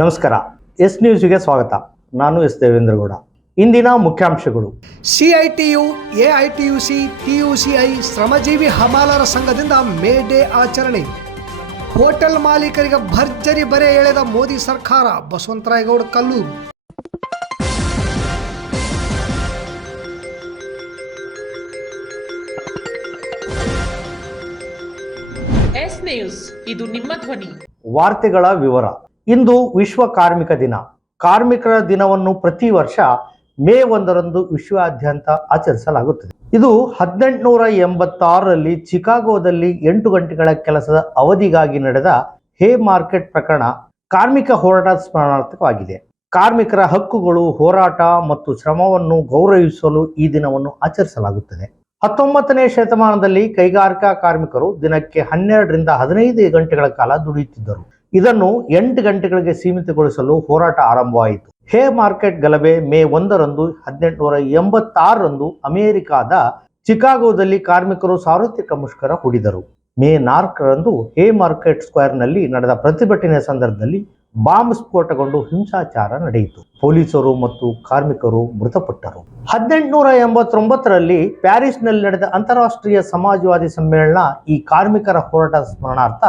ನಮಸ್ಕಾರ. ಎಸ್ ನ್ಯೂಸ್ಗೆ ಸ್ವಾಗತ. ನಾನು ಎಸ್ ದೇವೇಂದ್ರಗೌಡ. ಇಂದಿನ ಮುಖ್ಯಾಂಶಗಳು. ಸಿಐಟಿಯು, ಎಐಟಿಯುಸಿ, ಟಿಯುಸಿಐ ಶ್ರಮಜೀವಿ ಹಮಾಲರ ಸಂಘದಿಂದ ಮೇ ಡೇ ಆಚರಣೆ. ಹೋಟೆಲ್ ಮಾಲೀಕರಿಗೆ ಭರ್ಜರಿ ಬರೆ ಎಳೆದ ಮೋದಿ ಸರ್ಕಾರ. ಬಸವಂತರಾಯಗೌಡ ಕಲ್ಲೂರು. ಎಸ್ ನ್ಯೂಸ್, ಇದು ನಿಮ್ಮ ಧ್ವನಿ. ವಾರ್ತೆಗಳ ವಿವರ. ಇಂದು ವಿಶ್ವ ಕಾರ್ಮಿಕ ದಿನ. ಕಾರ್ಮಿಕರ ದಿನವನ್ನು ಪ್ರತಿ ವರ್ಷ ಮೇ 1ರಂದು ವಿಶ್ವಾದ್ಯಂತ ಆಚರಿಸಲಾಗುತ್ತದೆ. ಇದು 1886ರಲ್ಲಿ ಚಿಕಾಗೋದಲ್ಲಿ 8 ಗಂಟೆಗಳ ಕೆಲಸದ ಅವಧಿಗಾಗಿ ನಡೆದ ಹೇ ಮಾರ್ಕೆಟ್ ಪ್ರಕರಣ ಕಾರ್ಮಿಕ ಹೋರಾಟ ಸ್ಮರಣಾರ್ಥಕವಾಗಿದೆ. ಕಾರ್ಮಿಕರ ಹಕ್ಕುಗಳು, ಹೋರಾಟ ಮತ್ತು ಶ್ರಮವನ್ನು ಗೌರವಿಸಲು ಈ ದಿನವನ್ನು ಆಚರಿಸಲಾಗುತ್ತದೆ. 19ನೇ ಶತಮಾನದಲ್ಲಿ ಕೈಗಾರಿಕಾ ಕಾರ್ಮಿಕರು ದಿನಕ್ಕೆ 12ರಿಂದ 15 ಗಂಟೆಗಳ ಕಾಲ ದುಡಿಯುತ್ತಿದ್ದರು. ಇದನ್ನು 8 ಗಂಟೆಗಳಿಗೆ ಸೀಮಿತಗೊಳಿಸಲು ಹೋರಾಟ ಆರಂಭವಾಯಿತು. ಹೇ ಮಾರ್ಕೆಟ್ ಗಲಭೆ ಮೇ 1ರಂದು 1886ರಂದು ಅಮೆರಿಕಾದ ಚಿಕಾಗೋದಲ್ಲಿ ಕಾರ್ಮಿಕರು ಸಾರ್ವತ್ರಿಕ ಮುಷ್ಕರ ಹೂಡಿದರು. ಮೇ 4ರಂದು ಹೇ ಮಾರ್ಕೆಟ್ ಸ್ಕ್ವೇರ್ನಲ್ಲಿ ನಡೆದ ಪ್ರತಿಭಟನೆ ಸಂದರ್ಭದಲ್ಲಿ ಬಾಂಬ್ ಸ್ಫೋಟಗೊಂಡು ಹಿಂಸಾಚಾರ ನಡೆಯಿತು. ಪೊಲೀಸರು ಮತ್ತು ಕಾರ್ಮಿಕರು ಮೃತಪಟ್ಟರು. 1889ರಲ್ಲಿ ಪ್ಯಾರಿಸ್ನಲ್ಲಿ ನಡೆದ ಅಂತಾರಾಷ್ಟ್ರೀಯ ಸಮಾಜವಾದಿ ಸಮ್ಮೇಳನ ಈ ಕಾರ್ಮಿಕರ ಹೋರಾಟ ಸ್ಮರಣಾರ್ಥ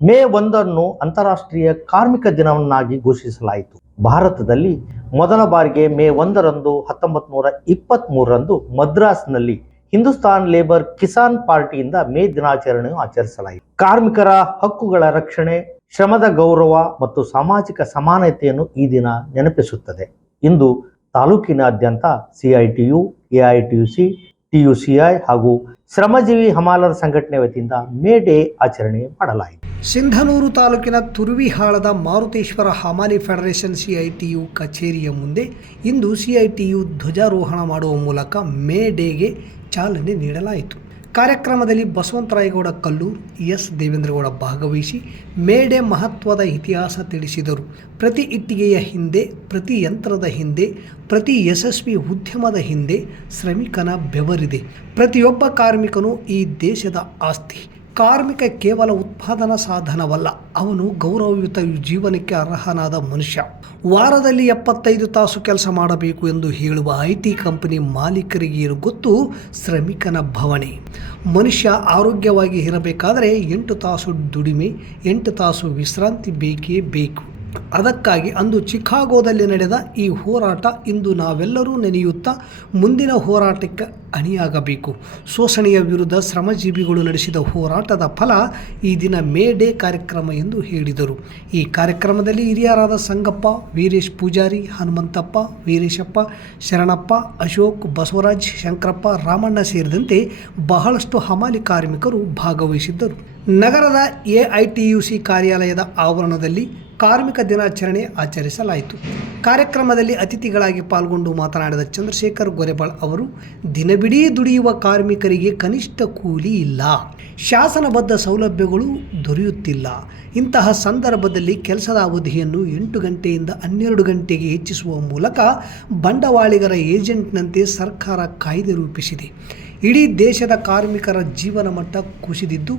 ಮೇ 1ನ್ನು ಅಂತಾರಾಷ್ಟ್ರೀಯ ಕಾರ್ಮಿಕ ದಿನವನ್ನಾಗಿ ಘೋಷಿಸಲಾಯಿತು. ಭಾರತದಲ್ಲಿ ಮೊದಲ ಬಾರಿಗೆ ಮೇ 1ರಂದು 1923ರಂದು ಮದ್ರಾಸ್ನಲ್ಲಿ ಹಿಂದೂಸ್ತಾನ್ ಲೇಬರ್ ಕಿಸಾನ್ ಪಾರ್ಟಿಯಿಂದ ಮೇ ದಿನಾಚರಣೆಯನ್ನು ಆಚರಿಸಲಾಯಿತು. ಕಾರ್ಮಿಕರ ಹಕ್ಕುಗಳ ರಕ್ಷಣೆ, ಶ್ರಮದ ಗೌರವ ಮತ್ತು ಸಾಮಾಜಿಕ ಸಮಾನತೆಯನ್ನು ಈ ದಿನ ನೆನಪಿಸುತ್ತದೆ. ಇಂದು ತಾಲೂಕಿನಾದ್ಯಂತ ಸಿಐಟಿಯು, ಎಐಟಿಯುಸಿ, ಟಿಯುಸಿಐ ಹಾಗೂ ಶ್ರಮಜೀವಿ ಹಮಾಲರ ಸಂಘಟನೆ ವತಿಯಿಂದ ಮೇ ಡೇ ಆಚರಣೆ ಮಾಡಲಾಯಿತು. ಸಿಂಧನೂರು ತಾಲೂಕಿನ ತುರುವಿಹಾಳದ ಮಾರುತೇಶ್ವರ ಹಮಾಲಿ ಫೆಡರೇಷನ್ ಸಿಐಟಿಯು ಕಚೇರಿಯ ಮುಂದೆ ಇಂದು ಸಿಐಟಿಯು ಧ್ವಜಾರೋಹಣ ಮಾಡುವ ಮೂಲಕ ಮೇ ಡೇಗೆ ಚಾಲನೆ ನೀಡಲಾಯಿತು. ಕಾರ್ಯಕ್ರಮದಲ್ಲಿ ಬಸವಂತರಾಯಗೌಡ ಕಲ್ಲೂರು, ಎಸ್ ದೇವೇಂದ್ರಗೌಡ ಭಾಗವಹಿಸಿ ಮೇ ಡೇ ಮಹತ್ವದ ಇತಿಹಾಸ ತಿಳಿಸಿದರು. ಪ್ರತಿ ಇಟ್ಟಿಗೆಯ ಹಿಂದೆ, ಪ್ರತಿ ಯಂತ್ರದ ಹಿಂದೆ, ಪ್ರತಿ ಯಶಸ್ವಿ ಉದ್ಯಮದ ಹಿಂದೆ ಶ್ರಮಿಕನ ಬೆವರಿದೆ. ಪ್ರತಿಯೊಬ್ಬ ಕಾರ್ಮಿಕನು ಈ ದೇಶದ ಆಸ್ತಿ. ಕಾರ್ಮಿಕ ಕೇವಲ ಉತ್ಪಾದನಾ ಸಾಧನವಲ್ಲ, ಅವನು ಗೌರವಯುತ ಜೀವನಕ್ಕೆ ಅರ್ಹನಾದ ಮನುಷ್ಯ. ವಾರದಲ್ಲಿ 75 ತಾಸು ಕೆಲಸ ಮಾಡಬೇಕು ಎಂದು ಹೇಳುವ ಐಟಿ ಕಂಪನಿ ಮಾಲೀಕರಿಗೆ ಏನು ಗೊತ್ತು ಶ್ರಮಿಕನ ಭವಣೆ. ಮನುಷ್ಯ ಆರೋಗ್ಯವಾಗಿ ಇರಬೇಕಾದರೆ 8 ತಾಸು ದುಡಿಮೆ, 8 ತಾಸು ವಿಶ್ರಾಂತಿ ಬೇಕೇ ಬೇಕು. ಅದಕ್ಕಾಗಿ ಅಂದು ಚಿಕಾಗೋದಲ್ಲಿ ನಡೆದ ಈ ಹೋರಾಟ ಇಂದು ನಾವೆಲ್ಲರೂ ನೆನೆಯುತ್ತಾ ಮುಂದಿನ ಹೋರಾಟಕ್ಕೆ ಅಣಿಯಾಗಬೇಕು. ಶೋಷಣೆಯ ವಿರುದ್ಧ ಶ್ರಮಜೀವಿಗಳು ನಡೆಸಿದ ಹೋರಾಟದ ಫಲ ಈ ದಿನ ಮೇ ಡೇ ಕಾರ್ಯಕ್ರಮ ಎಂದು ಹೇಳಿದರು. ಈ ಕಾರ್ಯಕ್ರಮದಲ್ಲಿ ಹಿರಿಯರಾದ ಸಂಗಪ್ಪ, ವೀರೇಶ್ ಪೂಜಾರಿ, ಹನುಮಂತಪ್ಪ, ವೀರೇಶಪ್ಪ, ಶರಣಪ್ಪ, ಅಶೋಕ್, ಬಸವರಾಜ್, ಶಂಕರಪ್ಪ, ರಾಮಣ್ಣ ಸೇರಿದಂತೆ ಬಹಳಷ್ಟು ಹಮಾಲಿ ಕಾರ್ಮಿಕರು ಭಾಗವಹಿಸಿದ್ದರು. ನಗರದ ಎಐಟಿಯುಸಿ ಕಾರ್ಯಾಲಯದ ಆವರಣದಲ್ಲಿ ಕಾರ್ಮಿಕ ದಿನಾಚರಣೆ ಆಚರಿಸಲಾಯಿತು. ಕಾರ್ಯಕ್ರಮದಲ್ಲಿ ಅತಿಥಿಗಳಾಗಿ ಪಾಲ್ಗೊಂಡು ಮಾತನಾಡಿದ ಚಂದ್ರಶೇಖರ್ ಗೊರೆಬಾಳ್ ಅವರು, ದಿನವಿಡೀ ದುಡಿಯುವ ಕಾರ್ಮಿಕರಿಗೆ ಕನಿಷ್ಠ ಕೂಲಿ ಇಲ್ಲ, ಶಾಸನಬದ್ಧ ಸೌಲಭ್ಯಗಳು ದೊರೆಯುತ್ತಿಲ್ಲ. ಇಂತಹ ಸಂದರ್ಭದಲ್ಲಿ ಕೆಲಸದ ಅವಧಿಯನ್ನು 8 ಗಂಟೆಯಿಂದ 12 ಗಂಟೆಗೆ ಹೆಚ್ಚಿಸುವ ಮೂಲಕ ಬಂಡವಾಳಿಗರ ಏಜೆಂಟ್ನಂತೆ ಸರ್ಕಾರ ಕಾಯ್ದೆ ರೂಪಿಸಿದೆ. ಇಡೀ ದೇಶದ ಕಾರ್ಮಿಕರ ಜೀವನ ಮಟ್ಟ ಕುಸಿದಿದ್ದು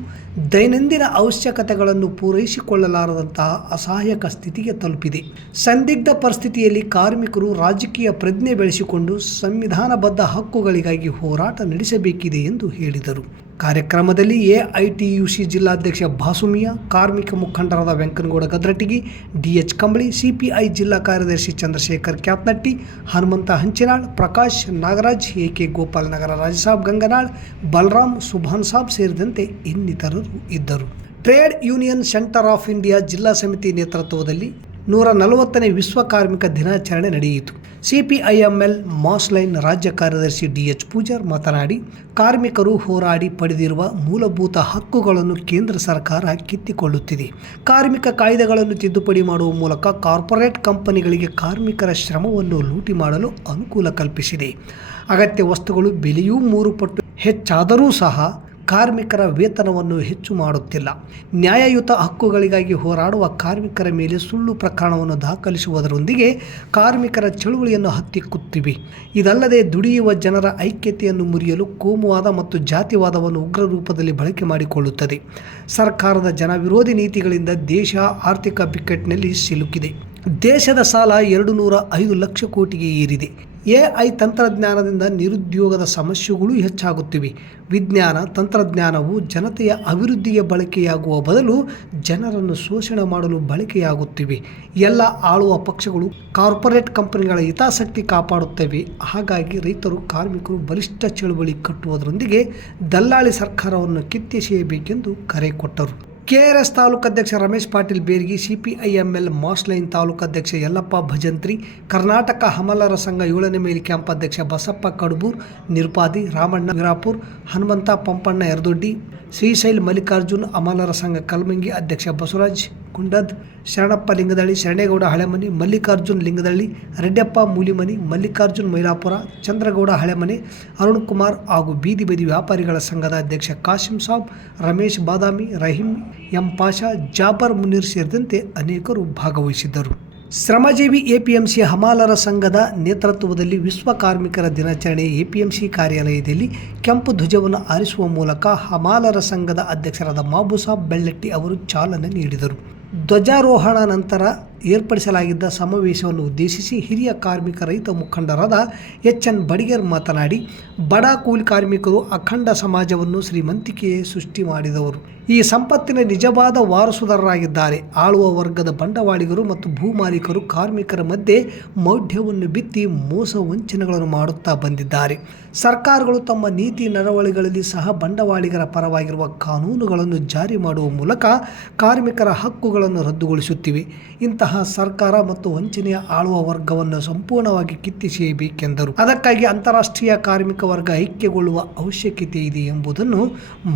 ದೈನಂದಿನ ಅವಶ್ಯಕತೆಗಳನ್ನು ಪೂರೈಸಿಕೊಳ್ಳಲಾರದಂತಹ ಅಸಹಾಯಕ ಸ್ಥಿತಿಗೆ ತಲುಪಿದೆ. ಸಂದಿಗ್ಧ ಪರಿಸ್ಥಿತಿಯಲ್ಲಿ ಕಾರ್ಮಿಕರು ರಾಜಕೀಯ ಪ್ರಜ್ಞೆ ಬೆಳೆಸಿಕೊಂಡು ಸಂವಿಧಾನಬದ್ಧ ಹಕ್ಕುಗಳಿಗಾಗಿ ಹೋರಾಟ ನಡೆಸಬೇಕಿದೆ ಎಂದು ಹೇಳಿದರು. ಕಾರ್ಯಕ್ರಮದಲ್ಲಿ ಎಐಟಿಯುಸಿ ಜಿಲ್ಲಾಧ್ಯಕ್ಷ ಬಾಸುಮಿಯಾ, ಕಾರ್ಮಿಕ ಮುಖಂಡರಾದ ವೆಂಕನಗೌಡ ಗದ್ರಟಿಗಿ, ಡಿಎಚ್ ಕಂಬಳಿ, ಸಿಪಿಐ ಜಿಲ್ಲಾ ಕಾರ್ಯದರ್ಶಿ ಚಂದ್ರಶೇಖರ್ ಕ್ಯಾತ್ನಟ್ಟಿ, ಹನುಮಂತ ಹಂಚಿನಾಳ್, ಪ್ರಕಾಶ್ ನಾಗರಾಜ್, ಎಕೆ ಗೋಪಾಲ್ ನಗರ, ರಾಜಸಾಬ್ ಗಂಗನಾಳ್, ಬಲರಾಮ್, ಸುಭಾನ್ ಸಾಬ್ ಸೇರಿದಂತೆ ಇನ್ನಿತರರು ಇದ್ದರು. Trade union centre of India ಜಿಲ್ಲಾ ಸಮಿತಿ ನೇತೃತ್ವದಲ್ಲಿ 140ನೇ ವಿಶ್ವ ಕಾರ್ಮಿಕ ದಿನಾಚರಣೆ ನಡೆಯಿತು. ಸಿಪಿಐಎಂಎಲ್ ಮಾಸ್ಲೈನ್ ರಾಜ್ಯ ಕಾರ್ಯದರ್ಶಿ ಡಿಎಚ್ ಪೂಜಾರ್ ಮಾತನಾಡಿ, ಕಾರ್ಮಿಕರು ಹೋರಾಡಿ ಪಡೆದಿರುವ ಮೂಲಭೂತ ಹಕ್ಕುಗಳನ್ನು ಕೇಂದ್ರ ಸರ್ಕಾರ ಕಿತ್ತಿಕೊಳ್ಳುತ್ತಿದೆ. ಕಾರ್ಮಿಕ ಕಾಯ್ದೆಗಳನ್ನು ತಿದ್ದುಪಡಿ ಮಾಡುವ ಮೂಲಕ ಕಾರ್ಪೊರೇಟ್ ಕಂಪನಿಗಳಿಗೆ ಕಾರ್ಮಿಕರ ಶ್ರಮವನ್ನು ಲೂಟಿ ಮಾಡಲು ಅನುಕೂಲ ಕಲ್ಪಿಸಿದೆ. ಅಗತ್ಯ ವಸ್ತುಗಳು ಬೆಲೆಯೂ 3 ಪಟ್ಟು ಹೆಚ್ಚಾದರೂ ಸಹ ಕಾರ್ಮಿಕರ ವೇತನವನ್ನು ಹೆಚ್ಚು ಮಾಡುತ್ತಿಲ್ಲ. ನ್ಯಾಯಯುತ ಹಕ್ಕುಗಳಿಗಾಗಿ ಹೋರಾಡುವ ಕಾರ್ಮಿಕರ ಮೇಲೆ ಸುಳ್ಳು ಪ್ರಕರಣವನ್ನು ದಾಖಲಿಸುವುದರೊಂದಿಗೆ ಕಾರ್ಮಿಕರ ಚಳುವಳಿಯನ್ನು ಹತ್ತಿಕ್ಕುತ್ತಿವೆ. ಇದಲ್ಲದೆ ದುಡಿಯುವ ಜನರ ಐಕ್ಯತೆಯನ್ನು ಮುರಿಯಲು ಕೋಮುವಾದ ಮತ್ತು ಜಾತಿವಾದವನ್ನು ಉಗ್ರ ರೂಪದಲ್ಲಿ ಬಳಕೆ ಮಾಡಿಕೊಳ್ಳುತ್ತದೆ. ಸರ್ಕಾರದ ಜನವಿರೋಧಿ ನೀತಿಗಳಿಂದ ದೇಶ ಆರ್ಥಿಕ ಬಿಕ್ಕಟ್ಟಿನಲ್ಲಿ ಸಿಲುಕಿದೆ. ದೇಶದ ಸಾಲ 205 ಲಕ್ಷ ಕೋಟಿಗೆ ಏರಿದೆ. AI ತಂತ್ರಜ್ಞಾನದಿಂದ ನಿರುದ್ಯೋಗದ ಸಮಸ್ಯೆಗಳು ಹೆಚ್ಚಾಗುತ್ತಿವೆ. ವಿಜ್ಞಾನ ತಂತ್ರಜ್ಞಾನವು ಜನತೆಯ ಅಭಿವೃದ್ಧಿಗೆ ಬಳಕೆಯಾಗುವ ಬದಲು ಜನರನ್ನು ಶೋಷಣೆ ಮಾಡಲು ಬಳಕೆಯಾಗುತ್ತಿವೆ. ಎಲ್ಲ ಆಳುವ ಪಕ್ಷಗಳು ಕಾರ್ಪೊರೇಟ್ ಕಂಪನಿಗಳ ಹಿತಾಸಕ್ತಿ ಕಾಪಾಡುತ್ತವೆ. ಹಾಗಾಗಿ ರೈತರು, ಕಾರ್ಮಿಕರು ಬಲಿಷ್ಠ ಚಳುವಳಿ ಕಟ್ಟುವುದರೊಂದಿಗೆ ದಲ್ಲಾಳಿ ಸರ್ಕಾರವನ್ನು ಕಿತ್ತೆಸೆಯಬೇಕೆಂದು ಕರೆ ಕೊಟ್ಟರು. KRS ತಾಲೂಕಾಧ್ಯಕ್ಷ ರಮೇಶ್ ಪಾಟೀಲ್ ಬೇರ್ಗಿ, CPIML ಮಾಸ್ಲೈನ್ ತಾಲೂಕಾಧ್ಯಕ್ಷ ಯಲ್ಲಪ್ಪ ಭಜಂತ್ರಿ, ಕರ್ನಾಟಕ ಹಮಾಲರ ಸಂಘ 7ನೇ ಮೈಲಿ ಕ್ಯಾಂಪ್ ಅಧ್ಯಕ್ಷ ಬಸಪ್ಪ ಕಡಬೂರ್, ನಿರ್ಪಾದಿ ರಾಮಣ್ಣ ವೀರಾಪುರ್, ಹನುಮಂತ ಪಂಪಣ್ಣ ಯರದೊಡ್ಡಿ, ಶ್ರೀಶೈಲ್ ಮಲ್ಲಿಕಾರ್ಜುನ್, ಹಮಾಲರ ಸಂಘ ಕಲ್ಮಂಗಿ ಅಧ್ಯಕ್ಷ ಬಸವರಾಜ್ ಕುಂಡದ್, ಶರಣಪ್ಪ ಲಿಂಗದಳ್ಳಿ, ಶರಣೇಗೌಡ ಹಳೆಮನಿ, ಮಲ್ಲಿಕಾರ್ಜುನ್ ಲಿಂಗದಳ್ಳಿ, ರೆಡ್ಡಪ್ಪ ಮೂಲಿಮನಿ, ಮಲ್ಲಿಕಾರ್ಜುನ್ ಮೈಲಾಪುರ, ಚಂದ್ರಗೌಡ ಹಳೆಮನೆ, ಅರುಣ್ ಕುಮಾರ್ ಹಾಗೂ ಬೀದಿ ಬದಿ ವ್ಯಾಪಾರಿಗಳ ಸಂಘದ ಅಧ್ಯಕ್ಷ ಕಾಸಿಂ ಸಾಬ್, ರಮೇಶ್ ಬಾದಾಮಿ, ರಹೀಂ ಎಂ ಪಾಷಾ, ಜಾಬರ್ ಮುನೀರ್ ಸೇರಿದಂತೆ ಅನೇಕರು ಭಾಗವಹಿಸಿದ್ದರು. ಶ್ರಮಜೀವಿ APMC ಹಮಾಲರ ಸಂಘದ ನೇತೃತ್ವದಲ್ಲಿ ವಿಶ್ವ ಕಾರ್ಮಿಕರ ದಿನಾಚರಣೆ APMC ಕಾರ್ಯಾಲಯದಲ್ಲಿ ಕೆಂಪು ಧ್ವಜವನ್ನು ಹಾರಿಸುವ ಮೂಲಕ ಹಮಾಲರ ಸಂಘದ ಅಧ್ಯಕ್ಷರಾದ ಮಾಬುಸಾಬ್ ಬೆಳ್ಳಟ್ಟಿ ಅವರು ಚಾಲನೆ ನೀಡಿದರು. ಧ್ವಜಾರೋಹಣ ನಂತರ ಏರ್ಪಡಿಸಲಾಗಿದ್ದ ಸಮಾವೇಶವನ್ನು ಉದ್ದೇಶಿಸಿ ಹಿರಿಯ ಕಾರ್ಮಿಕ ರೈತ ಮುಖಂಡರಾದ HN ಬಡಿಗೇರ್ ಮಾತನಾಡಿ, ಬಡ ಕೂಲಿ ಕಾರ್ಮಿಕರು ಅಖಂಡ ಸಮಾಜವನ್ನು ಶ್ರೀಮಂತಿಕೆಯೇ ಸೃಷ್ಟಿ ಮಾಡಿದವರು. ಈ ಸಂಪತ್ತಿನ ನಿಜವಾದ ವಾರಸುದಾರರಾಗಿದ್ದಾರೆ. ಆಳುವ ವರ್ಗದ ಬಂಡವಾಳಿಗರು ಮತ್ತು ಭೂಮಾಲೀಕರು ಕಾರ್ಮಿಕರ ಮಧ್ಯೆ ಮೌಢ್ಯವನ್ನು ಬಿತ್ತಿ ಮೋಸ ವಂಚನೆಗಳನ್ನು ಮಾಡುತ್ತಾ ಬಂದಿದ್ದಾರೆ. ಸರ್ಕಾರಗಳು ತಮ್ಮ ನೀತಿ ನಡವಳಿಕೆಗಳಲ್ಲಿ ಸಹ ಬಂಡವಾಳಿಗರ ಪರವಾಗಿರುವ ಕಾನೂನುಗಳನ್ನು ಜಾರಿ ಮಾಡುವ ಮೂಲಕ ಕಾರ್ಮಿಕರ ಹಕ್ಕುಗಳನ್ನು ರದ್ದುಗೊಳಿಸುತ್ತಿವೆ. ಇಂತಹ ಸರ್ಕಾರ ಮತ್ತು ವಂಚನೆಯ ಆಳುವ ವರ್ಗವನ್ನು ಸಂಪೂರ್ಣವಾಗಿ ಕಿತ್ತೆಸೆಯಬೇಕೆಂದರು. ಅದಕ್ಕಾಗಿ ಅಂತಾರಾಷ್ಟ್ರೀಯ ಕಾರ್ಮಿಕ ವರ್ಗ ಐಕ್ಯಗೊಳ್ಳುವ ಅವಶ್ಯಕತೆ ಇದೆ ಎಂಬುದನ್ನು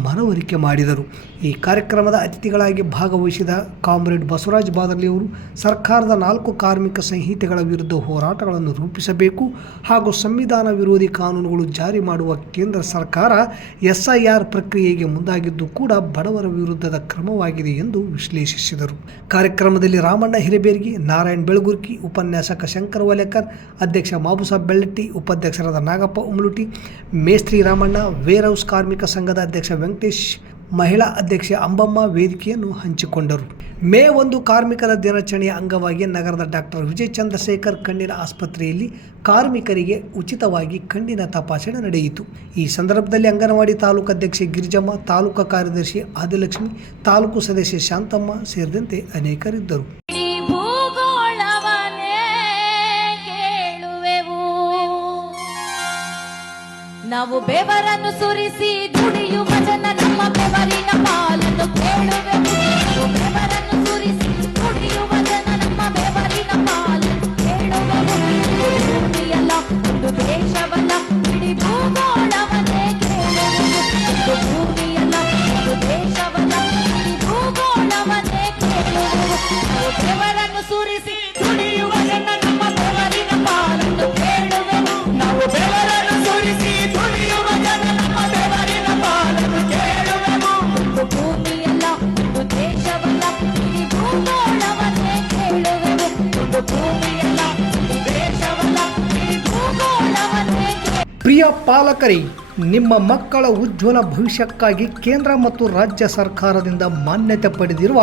ಮನವರಿಕೆ ಮಾಡಿದರು. ಈ ಕಾರ್ಯಕ್ರಮದ ಅತಿಥಿಗಳಾಗಿ ಭಾಗವಹಿಸಿದ ಕಾಮ್ರೇಡ್ ಬಸವರಾಜ್ ಬಾದರ್ಲಿ ಅವರು ಸರ್ಕಾರದ 4 ಕಾರ್ಮಿಕ ಸಂಹಿತೆಗಳ ವಿರುದ್ಧ ಹೋರಾಟಗಳನ್ನು ರೂಪಿಸಬೇಕು ಹಾಗೂ ಸಂವಿಧಾನ ವಿರೋಧಿ ಕಾನೂನುಗಳು ಜಾರಿ ಮಾಡುವ ಕೇಂದ್ರ ಸರ್ಕಾರ SIR ಪ್ರಕ್ರಿಯೆಗೆ ಮುಂದಾಗಿದ್ದು ಕೂಡ ಬಡವರ ವಿರುದ್ಧದ ಕ್ರಮವಾಗಿದೆ ಎಂದು ವಿಶ್ಲೇಷಿಸಿದರು. ಕಾರ್ಯಕ್ರಮದಲ್ಲಿ ರಾಮಣ್ಣ ಹಿರೇಬೇರ್ಗಿ, ನಾರಾಯಣ್ ಬೆಳಗುರ್ಕಿ, ಉಪನ್ಯಾಸಕ ಶಂಕರ ವಲೇಕರ್, ಅಧ್ಯಕ್ಷ ಮಾಬುಸಾಬ್ ಬೆಳ್ಳಟ್ಟಿ, ಉಪಾಧ್ಯಕ್ಷರಾದ ನಾಗಪ್ಪ ಉಮ್ಲುಟಿ, ಮೇಸ್ತ್ರಿ ರಾಮಣ್ಣ, ವೇರ್ ಹೌಸ್ ಕಾರ್ಮಿಕ ಸಂಘದ ಅಧ್ಯಕ್ಷ ವೆಂಕಟೇಶ್, ಮಹಿಳಾ ಅಧ್ಯಕ್ಷೆ ಅಂಬಮ್ಮ ವೇದಿಕೆಯನ್ನು ಹಂಚಿಕೊಂಡರು. ಮೇ 1 ಕಾರ್ಮಿಕರ ದಿನಾಚರಣೆಯ ಅಂಗವಾಗಿ ನಗರದ ಡಾಕ್ಟರ್ ವಿಜಯ್ ಚಂದ್ರಶೇಖರ್ ಕಣ್ಣಿನ ಆಸ್ಪತ್ರೆಯಲ್ಲಿ ಕಾರ್ಮಿಕರಿಗೆ ಉಚಿತವಾಗಿ ಕಣ್ಣಿನ ತಪಾಸಣೆ ನಡೆಯಿತು. ಈ ಸಂದರ್ಭದಲ್ಲಿ ಅಂಗನವಾಡಿ ತಾಲೂಕು ಅಧ್ಯಕ್ಷೆ ಗಿರಿಜಮ್ಮ, ತಾಲೂಕು ಕಾರ್ಯದರ್ಶಿ ಆದಿಲಕ್ಷ್ಮಿ, ತಾಲೂಕು ಸದಸ್ಯೆ ಶಾಂತಮ್ಮ ಸೇರಿದಂತೆ ಅನೇಕರಿದ್ದರು. ನಾವು ಬೆವರನ್ನು ಸುರಿಸಿ ದುಡಿಯುವ ಜನ ನಮ್ಮ ಬೆವರಿನ ಪಾಲನ್ನು ಕೇಳುವೆವು. ಬೆವರನ್ನು ಸುರಿಸಿ ದುಡಿಯುವ ಜನ ನಮ್ಮ ಬೆವರಿನ ಪಾಲನ್ನು ಕೇಳುವೆವು. ಭೂಮಿಯಲ್ಲ, ಒಂದು ದೇಶವಲ್ಲ, ಇಡೀ ಭೂಗೋಳವನ್ನೇ ಕೇಳುವೆವು. ಒಂದು ಭೂಮಿಯಲ್ಲ, ಒಂದು ದೇಶವಲ್ಲ, ಇಡೀ ಭೂಗೋಳವನ್ನೇ ಕೇಳುವೆವು. ನಾವು ಬೆವರನ್ನು ಸುರಿಸಿ ದುಡಿಯುವ ಜನ ನಮ್ಮ ಬೆವರಿನ ಪಾಲನ್ನು ಕೇಳುವೆವು. ನಾವು ಬೆವರನ್ನು ಸುರಿಸಿ ದುಡಿಯುವ ಜನ ನಮ್ಮ ಬೆವರಿನ ಪಾಲನ್ನು ಕೇಳುವೆವು. ಒಂದು ಭೂಮಿಯಲ್ಲ, ಒಂದು ದೇಶವಲ್ಲ, ಇಡೀ ಭೂಗೋಳವನ್ನೇ ಕೇಳುವೆವು. ಒಂದು ಭೂಮಿಯಲ್ಲ, ಒಂದು ದೇಶವಲ್ಲ, ಇಡೀ ಭೂಗೋಳವನ್ನೇ. ಪ್ರಿಯ ಪಾಲಕರೇ, ನಿಮ್ಮ ಮಕ್ಕಳ ಉಜ್ವಲ ಭವಿಷ್ಯಕ್ಕಾಗಿ ಕೇಂದ್ರ ಮತ್ತು ರಾಜ್ಯ ಸರ್ಕಾರದಿಂದ ಮಾನ್ಯತೆ ಪಡೆದಿರುವ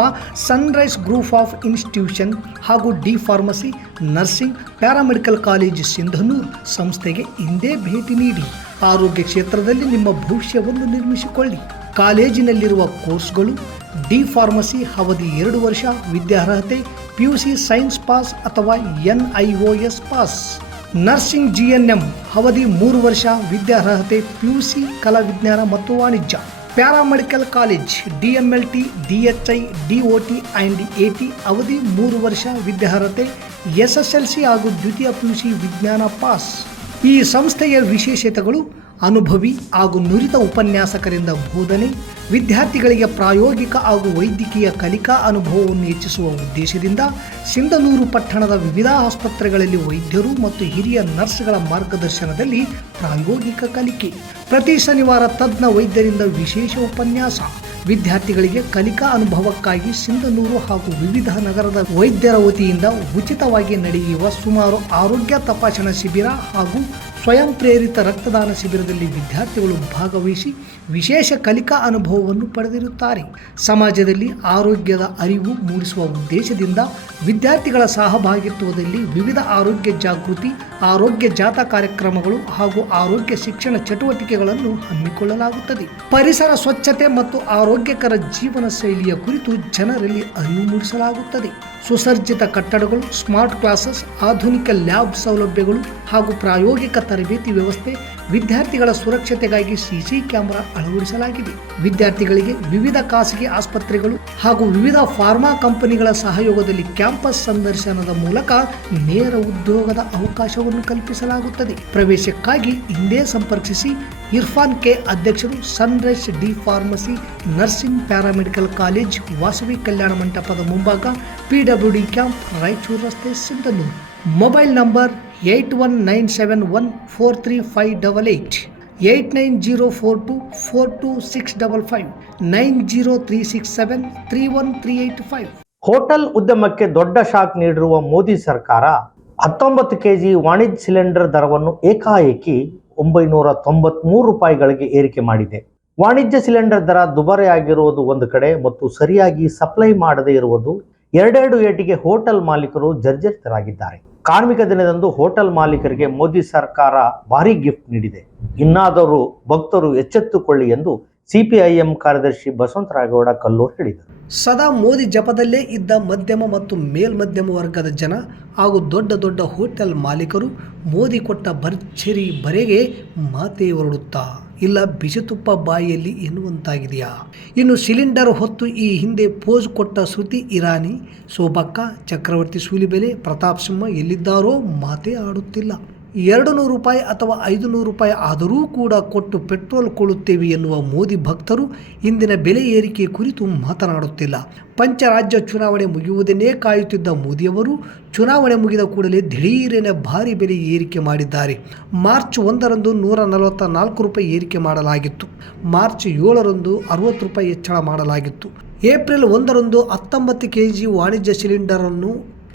ಸನ್ರೈಸ್ ಗ್ರೂಪ್ ಆಫ್ ಇನ್ಸ್ಟಿಟ್ಯೂಷನ್ ಹಾಗೂ D pharmacy, nursing, paramedical college Sindhanur ಸಂಸ್ಥೆಗೆ ಹಿಂದೆ ಭೇಟಿ ನೀಡಿ ಆರೋಗ್ಯ ಕ್ಷೇತ್ರದಲ್ಲಿ ನಿಮ್ಮ ಭವಿಷ್ಯವನ್ನು ನಿರ್ಮಿಸಿಕೊಳ್ಳಿ. ಕಾಲೇಜಿನಲ್ಲಿರುವ ಕೋರ್ಸ್ಗಳು: ಡಿ ಫಾರ್ಮಸಿ ಅವಧಿ 2 ವರ್ಷ, ವಿದ್ಯಾರ್ಹತೆ PUC ಸೈನ್ಸ್ ಪಾಸ್ ಅಥವಾ NIOS ಪಾಸ್. ನರ್ಸಿಂಗ್ GNM ಅವಧಿ 3 ವರ್ಷ, ವಿದ್ಯಾರ್ಹತೆ PUC ಕಲಾ ವಿಜ್ಞಾನ ಮತ್ತು ವಾಣಿಜ್ಯ. Paramedical college DMLT, DHI, DOT and AT ಅವಧಿ 3 ವರ್ಷ, ವಿದ್ಯಾರ್ಹತೆ SSLC ಹಾಗೂ ದ್ವಿತೀಯ PUC ವಿಜ್ಞಾನ ಪಾಸ್. ಈ ಸಂಸ್ಥೆಯ ವಿಶೇಷತೆಗಳು: ಅನುಭವಿ ಹಾಗೂ ನುರಿತ ಉಪನ್ಯಾಸಕರಿಂದ ಬೋಧನೆ, ವಿದ್ಯಾರ್ಥಿಗಳಿಗೆ ಪ್ರಾಯೋಗಿಕ ಹಾಗೂ ವೈದ್ಯಕೀಯ ಕಲಿಕಾ ಅನುಭವವನ್ನು ಹೆಚ್ಚಿಸುವ ಉದ್ದೇಶದಿಂದ ಸಿಂಧನೂರು ಪಟ್ಟಣದ ವಿವಿಧ ಆಸ್ಪತ್ರೆಗಳಲ್ಲಿ ವೈದ್ಯರು ಮತ್ತು ಹಿರಿಯ ನರ್ಸ್ಗಳ ಮಾರ್ಗದರ್ಶನದಲ್ಲಿ ಪ್ರಾಯೋಗಿಕ ಕಲಿಕೆ. ಪ್ರತಿ ಶನಿವಾರ ತಜ್ಞ ವೈದ್ಯರಿಂದ ವಿಶೇಷ ಉಪನ್ಯಾಸ. ವಿದ್ಯಾರ್ಥಿಗಳಿಗೆ ಕಲಿಕಾ ಅನುಭವಕ್ಕಾಗಿ ಸಿಂಧನೂರು ಹಾಗೂ ವಿವಿಧ ನಗರದ ವೈದ್ಯರ ವತಿಯಿಂದ ಉಚಿತವಾಗಿ ನಡೆಯುವ ಸುಮಾರು ಆರೋಗ್ಯ ತಪಾಸಣಾ ಶಿಬಿರ ಹಾಗೂ ಸ್ವಯಂ ಪ್ರೇರಿತ ರಕ್ತದಾನ ಶಿಬಿರದಲ್ಲಿ ವಿದ್ಯಾರ್ಥಿಗಳು ಭಾಗವಹಿಸಿ ವಿಶೇಷ ಕಲಿಕಾ ಅನುಭವವನ್ನು ಪಡೆದಿರುತ್ತಾರೆ. ಸಮಾಜದಲ್ಲಿ ಆರೋಗ್ಯದ ಅರಿವು ಮೂಡಿಸುವ ಉದ್ದೇಶದಿಂದ ವಿದ್ಯಾರ್ಥಿಗಳ ಸಹಭಾಗಿತ್ವದಲ್ಲಿ ವಿವಿಧ ಆರೋಗ್ಯ ಜಾಗೃತಿ, ಆರೋಗ್ಯ ಜಾಥಾ ಕಾರ್ಯಕ್ರಮಗಳು ಹಾಗೂ ಆರೋಗ್ಯ ಶಿಕ್ಷಣ ಚಟುವಟಿಕೆಗಳನ್ನು ಹಮ್ಮಿಕೊಳ್ಳಲಾಗುತ್ತದೆ. ಪರಿಸರ ಸ್ವಚ್ಛತೆ ಮತ್ತು ಆರೋಗ್ಯಕರ ಜೀವನ ಶೈಲಿಯ ಕುರಿತು ಜನರಲ್ಲಿ ಅರಿವು ಮೂಡಿಸಲಾಗುತ್ತದೆ. ಸುಸಜ್ಜಿತ ಕಟ್ಟಡಗಳು, ಸ್ಮಾರ್ಟ್ ಕ್ಲಾಸಸ್, ಆಧುನಿಕ ಲ್ಯಾಬ್ ಸೌಲಭ್ಯಗಳು ಹಾಗೂ ಪ್ರಾಯೋಗಿಕ ತರಬೇತಿ ವ್ಯವಸ್ಥೆ, ವಿದ್ಯಾರ್ಥಿಗಳ ಸುರಕ್ಷತೆಗಾಗಿ ಸಿಸಿ ಕ್ಯಾಮೆರಾ ಅಳವಡಿಸಲಾಗಿದೆ. ವಿದ್ಯಾರ್ಥಿಗಳಿಗೆ ವಿವಿಧ ಖಾಸಗಿ ಆಸ್ಪತ್ರೆಗಳು ಹಾಗೂ ವಿವಿಧ ಫಾರ್ಮಾ ಕಂಪನಿಗಳ ಸಹಯೋಗದಲ್ಲಿ ಕ್ಯಾಂಪಸ್ ಸಂದರ್ಶನದ ಮೂಲಕ ನೇರ ಉದ್ಯೋಗದ ಅವಕಾಶವನ್ನು ಕಲ್ಪಿಸಲಾಗುತ್ತದೆ. ಪ್ರವೇಶಕ್ಕಾಗಿ ಹಿಂದೆ ಸಂಪರ್ಕಿಸಿ. ಇರ್ಫಾನ್ ಕೆ, ಅಧ್ಯಕ್ಷರು, sunrise D pharmacy, nursing paramedical college, Vasavi ಕಲ್ಯಾಣ ಮಂಟಪದ ಮುಂಭಾಗ, PWD ಕ್ಯಾಂಪ್, ರಾಯಚೂರು ರಸ್ತೆ, ಸಿಂಧನೂರು. Mobile number 8197143588, 8904242655, 9036731385. ಹೋಟೆಲ್ ಉದ್ಯಮಕ್ಕೆ ದೊಡ್ಡ ಶಾಕ್ ನೀಡಿರುವ ಮೋದಿ ಸರ್ಕಾರ 19 ಕೆಜಿ ವಾಣಿಜ್ಯ ಸಿಲಿಂಡರ್ ದರವನ್ನು ಏಕಾಏಕಿ 993 ರೂಪಾಯಿಗಳಿಗೆ ಏರಿಕೆ ಮಾಡಿದೆ. ವಾಣಿಜ್ಯ ಸಿಲಿಂಡರ್ ದರ ದುಬಾರಿಯಾಗಿರುವುದು ಒಂದು ಕಡೆ ಮತ್ತು ಸರಿಯಾಗಿ ಸಪ್ಲೈ ಮಾಡದೇ ಇರುವುದು ಎರಡೆರಡು ಏಟಿಗೆ ಹೋಟೆಲ್ ಮಾಲೀಕರು ಜರ್ಜರಿತರಾಗಿದ್ದಾರೆ. ಕಾರ್ಮಿಕ ದಿನದಂದು ಹೋಟೆಲ್ ಮಾಲೀಕರಿಗೆ ಮೋದಿ ಸರ್ಕಾರ ಭಾರಿ ಗಿಫ್ಟ್ ನೀಡಿದೆ. ಇನ್ನಾದರೂ ಭಕ್ತರು ಎಚ್ಚೆತ್ತುಕೊಳ್ಳಿ ಎಂದು ಸಿಪಿಐಎಂ ಕಾರ್ಯದರ್ಶಿ ಬಸವಂತರಾಯಗೌಡ ಕಲ್ಲೂರು ಹೇಳಿದರು. ಸದಾ ಮೋದಿ ಜಪದಲ್ಲೇ ಇದ್ದ ಮಧ್ಯಮ ಮತ್ತು ಮೇಲ್ಮಧ್ಯಮ ವರ್ಗದ ಜನ ಹಾಗೂ ದೊಡ್ಡ ದೊಡ್ಡ ಹೋಟೆಲ್ ಮಾಲೀಕರು ಮೋದಿ ಕೊಟ್ಟ ಭರ್ಜರಿ ಬರೆಗೆ ಮಾತೇ ಹೊರಡುತ್ತಾ ಇಲ್ಲ ಬಿಸಿತುಪ್ಪ ಬಾಯಿಯಲ್ಲಿ ಎನ್ನುವಂತಾಗಿದೆಯಾ? ಇನ್ನು ಸಿಲಿಂಡರ್ ಹೊತ್ತು ಈ ಹಿಂದೆ ಪೋಸ್ ಕೊಟ್ಟ ಶ್ರುತಿ ಇರಾನಿ, ಸೋಬಕ್ಕ, ಚಕ್ರವರ್ತಿ ಸೂಲಿಬೆಲೆ, ಪ್ರತಾಪ್ ಸಿಂಹ ಎಲ್ಲಿದ್ದಾರೋ ಮಾತೇ ಆಡುತ್ತಿಲ್ಲ. 200 ರೂಪಾಯಿ ಅಥವಾ 500 ರೂಪಾಯಿ ಆದರೂ ಕೂಡ ಕೊಟ್ಟು ಪೆಟ್ರೋಲ್ ಕೊಳ್ಳುತ್ತೇವೆ ಎನ್ನುವ ಮೋದಿ ಭಕ್ತರು ಇಂದಿನ ಬೆಲೆ ಏರಿಕೆ ಕುರಿತು ಮಾತನಾಡುತ್ತಿಲ್ಲ. ಪಂಚರಾಜ್ಯ ಚುನಾವಣೆ ಮುಗಿಯುವುದನ್ನೇ ಕಾಯುತ್ತಿದ್ದ ಮೋದಿಯವರು ಚುನಾವಣೆ ಮುಗಿದ ಕೂಡಲೇ ದಿಢೀರನೆ ಭಾರಿ ಬೆಲೆ ಏರಿಕೆ ಮಾಡಿದ್ದಾರೆ. ಮಾರ್ಚ್ 1ರಂದು 144 ರೂಪಾಯಿ ಏರಿಕೆ ಮಾಡಲಾಗಿತ್ತು. ಮಾರ್ಚ್ 7ರಂದು 60 ರೂಪಾಯಿ ಹೆಚ್ಚಳ ಮಾಡಲಾಗಿತ್ತು. ಏಪ್ರಿಲ್ 1ರಂದು 19 ಕೆಜಿ ವಾಣಿಜ್ಯ ಸಿಲಿಂಡರನ್ನು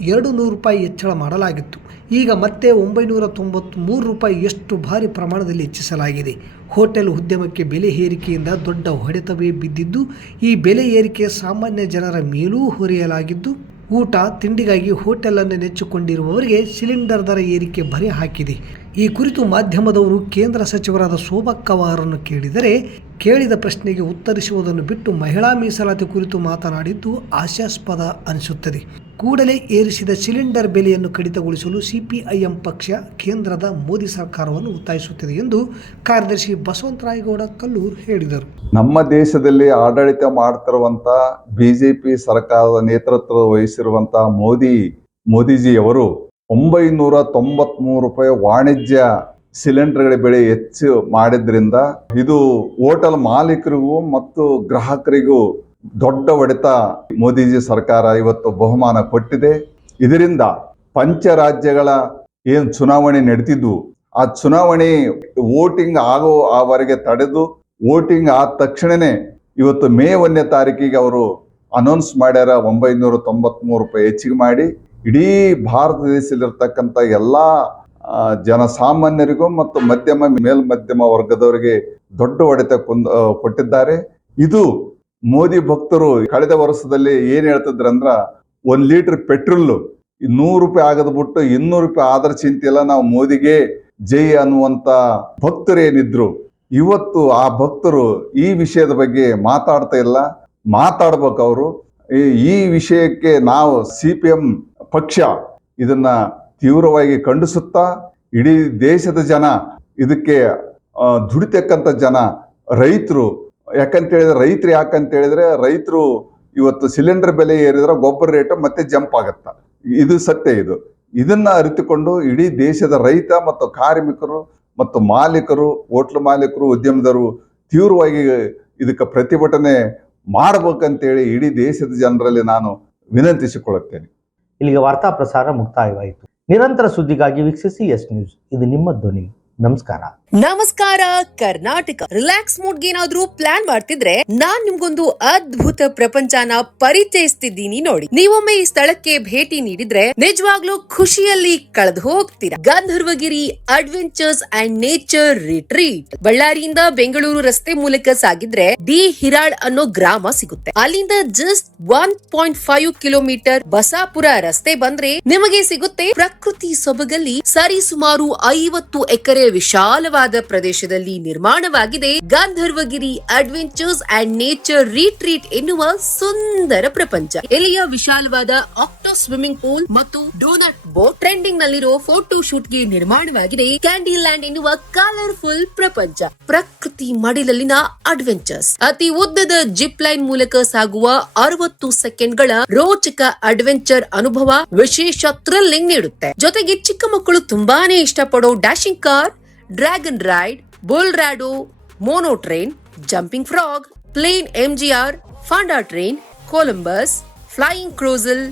200 ರೂಪಾಯಿ ಹೆಚ್ಚಳ ಮಾಡಲಾಗಿತ್ತು. ಈಗ ಮತ್ತೆ 993 ರೂಪಾಯಿ ಎಷ್ಟು ಭಾರಿ ಪ್ರಮಾಣದಲ್ಲಿ ಹೆಚ್ಚಿಸಲಾಗಿದೆ. ಹೋಟೆಲ್ ಉದ್ಯಮಕ್ಕೆ ಬೆಲೆ ಏರಿಕೆಯಿಂದ ದೊಡ್ಡ ಹೊಡೆತವೇ ಬಿದ್ದಿದ್ದು, ಈ ಬೆಲೆ ಏರಿಕೆ ಸಾಮಾನ್ಯ ಜನರ ಮೇಲೂ ಹೊರೆಯಲಾಗಿದ್ದು, ಊಟ ತಿಂಡಿಗಾಗಿ ಹೋಟೆಲನ್ನು ನೆಚ್ಚಿಕೊಂಡಿರುವವರಿಗೆ ಸಿಲಿಂಡರ್ ದರ ಏರಿಕೆ ಬರೆ ಹಾಕಿದೆ. ಈ ಕುರಿತು ಮಾಧ್ಯಮದವರು ಕೇಂದ್ರ ಸಚಿವರಾದ ಶೋಭಕ್ಕ ಅವರನ್ನು ಕೇಳಿದರೆ, ಕೇಳಿದ ಪ್ರಶ್ನೆಗೆ ಉತ್ತರಿಸುವುದನ್ನು ಬಿಟ್ಟು ಮಹಿಳಾ ಮೀಸಲಾತಿ ಕುರಿತು ಮಾತನಾಡಿದ್ದು ಹಾಸ್ಯಾಸ್ಪದ ಅನಿಸುತ್ತದೆ. ಕೂಡಲೇ ಏರಿಸಿದ ಸಿಲಿಂಡರ್ ಬೆಲೆಯನ್ನು ಕಡಿತಗೊಳಿಸಲು ಸಿಪಿಐಎಂ ಪಕ್ಷ ಕೇಂದ್ರದ ಮೋದಿ ಸರ್ಕಾರವನ್ನು ಒತ್ತಾಯಿಸುತ್ತದೆ ಎಂದು ಕಾರ್ಯದರ್ಶಿ ಬಸವಂತರಾಯಗೌಡ ಕಲ್ಲೂರು ಹೇಳಿದರು. ನಮ್ಮ ದೇಶದಲ್ಲಿ ಆಡಳಿತ ಮಾಡ್ತಿರುವಂಥ ಬಿಜೆಪಿ ಸರ್ಕಾರದ ನೇತೃತ್ವ ವಹಿಸಿರುವಂಥ ಮೋದಿಜಿಯವರು 993 ರೂಪಾಯಿ ವಾಣಿಜ್ಯ ಸಿಲಿಂಡರ್ಗಳ ಬೆಲೆ ಹೆಚ್ಚು ಮಾಡಿದ್ರಿಂದ ಇದು ಹೋಟೆಲ್ ಮಾಲೀಕರಿಗೂ ಮತ್ತು ಗ್ರಾಹಕರಿಗೂ ದೊಡ್ಡ ಹೊಡೆತ ಮೋದಿಜಿ ಸರ್ಕಾರ ಇವತ್ತು ಬಹುಮಾನ ಕೊಟ್ಟಿದೆ. ಇದರಿಂದ ಪಂಚರಾಜ್ಯಗಳ ಏನು ಚುನಾವಣೆ ನಡೆದಿದ್ವು ಆ ಚುನಾವಣೆ ವೋಟಿಂಗ್ ಆಗೋ ಆವರೆಗೆ ತಡೆದು ವೋಟಿಂಗ್ ಆದ ತಕ್ಷಣನೇ ಇವತ್ತು ಮೇ 1ನೇ ತಾರೀಕಿಗೆ ಅವರು ಅನೌನ್ಸ್ ಮಾಡ್ಯಾರ 993 ರೂಪಾಯಿ ಹೆಚ್ಚಿಗೆ ಮಾಡಿ ಇಡೀ ಭಾರತ ದೇಶದಲ್ಲಿರ್ತಕ್ಕಂಥ ಎಲ್ಲ ಜನಸಾಮಾನ್ಯರಿಗೂ ಮತ್ತು ಮಧ್ಯಮ ಮೇಲ್ಮಧ್ಯಮ ವರ್ಗದವರಿಗೆ ದೊಡ್ಡ ಹೊಡೆತ ಕೊಟ್ಟಿದ್ದಾರೆ. ಇದು ಮೋದಿ ಭಕ್ತರು ಕಳೆದ ವರ್ಷದಲ್ಲಿ ಏನ್ ಹೇಳ್ತಿದ್ರಂದ್ರ 1 ಲೀಟರ್ ಪೆಟ್ರೋಲ್ 100 ರೂಪಾಯಿ ಆಗದ್ ಬಿಟ್ಟು 200 ರೂಪಾಯಿ ಆದ್ರ ಚಿಂತೆ ಇಲ್ಲ, ನಾವು ಮೋದಿಗೆ ಜೈ ಅನ್ನುವಂತ ಭಕ್ತರು ಏನಿದ್ರು ಇವತ್ತು ಆ ಭಕ್ತರು ಈ ವಿಷಯದ ಬಗ್ಗೆ ಮಾತಾಡ್ತಾ ಇಲ್ಲ. ಮಾತಾಡ್ಬೇಕು ಅವರು. ಈ ವಿಷಯಕ್ಕೆ ನಾವು ಸಿಪಿಎಂ ಪಕ್ಷ ಇದನ್ನ ತೀವ್ರವಾಗಿ ಖಂಡಿಸುತ್ತಾ ಇಡೀ ದೇಶದ ಜನ ಇದಕ್ಕೆ ದುಡಿತಕ್ಕಂಥ ಜನ ರೈತರು ಯಾಕಂತೇಳಿದ್ರೆ ರೈತರು ಇವತ್ತು ಸಿಲಿಂಡರ್ ಬೆಲೆ ಏರಿದ್ರೆ ಗೊಬ್ಬರ ರೇಟ್ ಮತ್ತೆ ಜಂಪ್ ಆಗತ್ತ. ಇದು ಸತ್ಯ. ಇದನ್ನ ಅರಿತುಕೊಂಡು ಇಡೀ ದೇಶದ ರೈತ ಮತ್ತು ಕಾರ್ಮಿಕರು ಮತ್ತು ಮಾಲೀಕರು, ಹೋಟ್ಲ್ ಮಾಲೀಕರು, ಉದ್ಯಮದವರು ತೀವ್ರವಾಗಿ ಇದಕ್ಕೆ ಪ್ರತಿಭಟನೆ ಮಾಡಬೇಕಂತೇಳಿ ಇಡೀ ದೇಶದ ಜನರಲ್ಲಿ ನಾನು ವಿನಂತಿಸಿಕೊಳ್ಳುತ್ತೇನೆ. ಇಲ್ಲಿಗೆ ವಾರ್ತಾ ಪ್ರಸಾರ ಮುಕ್ತಾಯವಾಯಿತು. ನಿರಂತರ ಸುದ್ದಿಗಾಗಿ ವೀಕ್ಷಿಸಿ ಎಸ್ ನ್ಯೂಸ್. ಇದು ನಿಮ್ಮ ಧ್ವನಿ. ನಮಸ್ಕಾರ. ನಮಸ್ಕಾರ ಕರ್ನಾಟಕ. ರಿಲ್ಯಾಕ್ಸ್ ಮೂಡ್ಗೆ ಏನಾದ್ರೂ ಪ್ಲಾನ್ ಮಾಡ್ತಿದ್ರೆ ನಾನ್ ನಿಮ್ಗೊಂದು ಅದ್ಭುತ ಪ್ರಪಂಚನ ಪರಿಚಯಿಸ್ತಿದ್ದೀನಿ ನೋಡಿ. ನೀವೊಮ್ಮೆ ಈ ಸ್ಥಳಕ್ಕೆ ಭೇಟಿ ನೀಡಿದ್ರೆ ನಿಜವಾಗ್ಲೂ ಖುಷಿಯಲ್ಲಿ ಕಳೆದು ಹೋಗ್ತೀರಾ. Gandharvagiri adventures and nature retreat. ಬಳ್ಳಾರಿಯಿಂದ ಬೆಂಗಳೂರು ರಸ್ತೆ ಮೂಲಕ ಸಾಗಿದ್ರೆ ಡಿ ಹಿರಾಳ್ ಅನ್ನೋ ಗ್ರಾಮ ಸಿಗುತ್ತೆ. ಅಲ್ಲಿಂದ ಜಸ್ಟ್ 1.5 ಕಿಲೋಮೀಟರ್ ಬಸಾಪುರ ರಸ್ತೆ ಬಂದ್ರೆ ನಿಮಗೆ ಸಿಗುತ್ತೆ ಪ್ರಕೃತಿ ಸೊಬಗಲ್ಲಿ ಸರಿಸುಮಾರು 50 ಎಕರೆ ವಿಶಾಲವಾದ ಪ್ರದೇಶದಲ್ಲಿ ನಿರ್ಮಾಣವಾಗಿದೆ Gandharvagiri adventures and nature retreat ಎನ್ನುವ ಸುಂದರ ಪ್ರಪಂಚ. ಇಲ್ಲಿಯ ವಿಶಾಲವಾದ ಆಕ್ಟೋ ಸ್ವಿಮ್ಮಿಂಗ್ ಪೂಲ್ ಮತ್ತು ಡೋನಟ್ ಬೋಟ್, ಟ್ರೆಂಡಿಂಗ್ ನಲ್ಲಿರೋ ಫೋಟೋ ಶೂಟ್ ಗೆ ನಿರ್ಮಾಣವಾಗಿದೆ ಕ್ಯಾಂಡಿ ಲ್ಯಾಂಡ್ ಎನ್ನುವ ಕಲರ್ಫುಲ್ ಪ್ರಪಂಚ. ಪ್ರಕೃತಿ ಮಡಿಲಲ್ಲಿನ ಅಡ್ವೆಂಚರ್ಸ್, ಅತಿ ಉದ್ದದ ಜಿಪ್ ಲೈನ್ ಮೂಲಕ ಸಾಗುವ 60 ಸೆಕೆಂಡ್ಗಳ ರೋಚಕ ಅಡ್ವೆಂಚರ್ ಅನುಭವ ವಿಶೇಷ ಥ್ರಿಲ್ಲಿಂಗ್ ನೀಡುತ್ತೆ. ಜೊತೆಗೆ ಚಿಕ್ಕ ಮಕ್ಕಳು ತುಂಬಾನೇ ಇಷ್ಟಪಡೋ dashing car, dragon ride, bull rodeo, mono train, jumping frog, plane MGR, ಫಾಂಡಾ train, Columbus, flying carousel,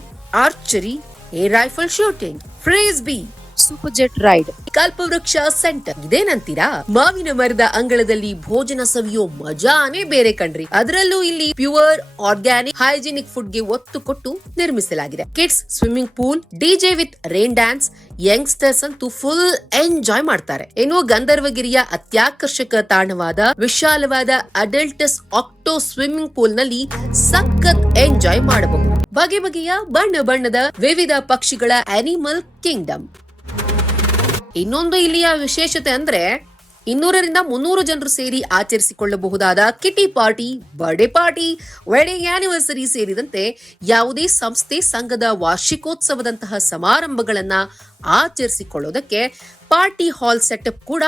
archery, air rifle shooting, frisbee, super jet ride, Kalpavriksha centre. ಇದೇನಂತೀರಾ? ಮಾವಿನ ಮರದ ಅಂಗಳದಲ್ಲಿ ಭೋಜನ ಸವಿಯೋ ಮಜಾನೇ ಬೇರೆ ಕಣ್ರಿ. ಅದರಲ್ಲೂ ಇಲ್ಲಿ ಪ್ಯೂರ್ ಆರ್ಗ್ಯಾನಿಕ್ ಹೈಜಿನಿಕ್ ಫುಡ್ ಗೆ ಒತ್ತು ಕೊಟ್ಟು ನಿರ್ಮಿಸಲಾಗಿದೆ. Kids swimming pool, DJ with rain dance, youngsters ಅಂತೂ ಫುಲ್ ಎಂಜಾಯ್ ಮಾಡ್ತಾರೆ. ಇನ್ನು ಗಂಧರ್ವಗಿರಿಯ ಅತ್ಯಾಕರ್ಷಕ ತಾಣವಾದ ವಿಶಾಲವಾದ ಅಡಲ್ಟಸ್ ಆಕ್ಟೋ ಸ್ವಿಮ್ಮಿಂಗ್ ಪೂಲ್ ನಲ್ಲಿ ಸಖತ್ ಎಂಜಾಯ್ ಮಾಡಬಹುದು. ಬಗೆ ಬಗೆಯ ಬಣ್ಣ ಬಣ್ಣದ ವಿವಿಧ ಪಕ್ಷಿಗಳ ಅನಿಮಲ್ ಕಿಂಗ್ಡಮ್. ಇನ್ನೊಂದು ಇಲ್ಲಿಯ ವಿಶೇಷತೆ ಅಂದ್ರೆ 200ರಿಂದ 300 ಜನರು ಸೇರಿ ಆಚರಿಸಿಕೊಳ್ಳಬಹುದಾದ kitty party, birthday party, wedding anniversary ಸೇರಿದಂತೆ ಯಾವುದೇ ಸಂಸ್ಥೆ ಸಂಘದ ವಾರ್ಷಿಕೋತ್ಸವದಂತಹ ಸಮಾರಂಭಗಳನ್ನ ಆಚರಿಸಿಕೊಳ್ಳೋದಕ್ಕೆ ಪಾರ್ಟಿ ಹಾಲ್ ಸೆಟಪ್ ಕೂಡ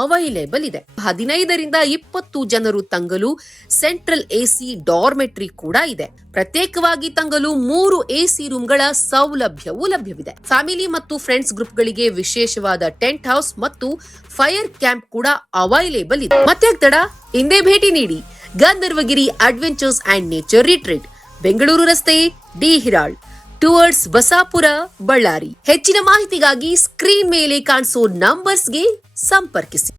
ಅವೈಲೇಬಲ್ ಇದೆ. 15ರಿಂದ 20 ಜನರು ತಂಗಲು ಸೆಂಟ್ರಲ್ AC ಡಾರ್ಮೆಟ್ರಿ ಕೂಡ ಇದೆ. ಪ್ರತ್ಯೇಕವಾಗಿ ತಂಗಲು 3 AC ರೂಮ್ಗಳ ಸೌಲಭ್ಯವೂ ಲಭ್ಯವಿದೆ. ಫ್ಯಾಮಿಲಿ ಮತ್ತು ಫ್ರೆಂಡ್ಸ್ ಗ್ರೂಪ್ ಗಳಿಗೆ ವಿಶೇಷವಾದ ಟೆಂಟ್ ಹೌಸ್ ಮತ್ತು ಫೈರ್ ಕ್ಯಾಂಪ್ ಕೂಡ ಅವೈಲೇಬಲ್ ಇದೆ. ಮತ್ತೆ ತಡ, ಹಿಂದೆ ಭೇಟಿ ನೀಡಿ Gandharvagiri adventures and nature retreat, Bengaluru ರಸ್ತೆ, ಡಿ ಹಿರಾಳ್, ಟುವರ್ಡ್ಸ್ ಬಸಾಪುರ, ಬಳ್ಳಾರಿ. ಹೆಚ್ಚಿನ ಮಾಹಿತಿಗಾಗಿ ಸ್ಕ್ರೀನ್ ಮೇಲೆ ಕಾಣಿಸೋ ನಂಬರ್ಸ್ಗೆ ಸಂಪರ್ಕಿಸಿ.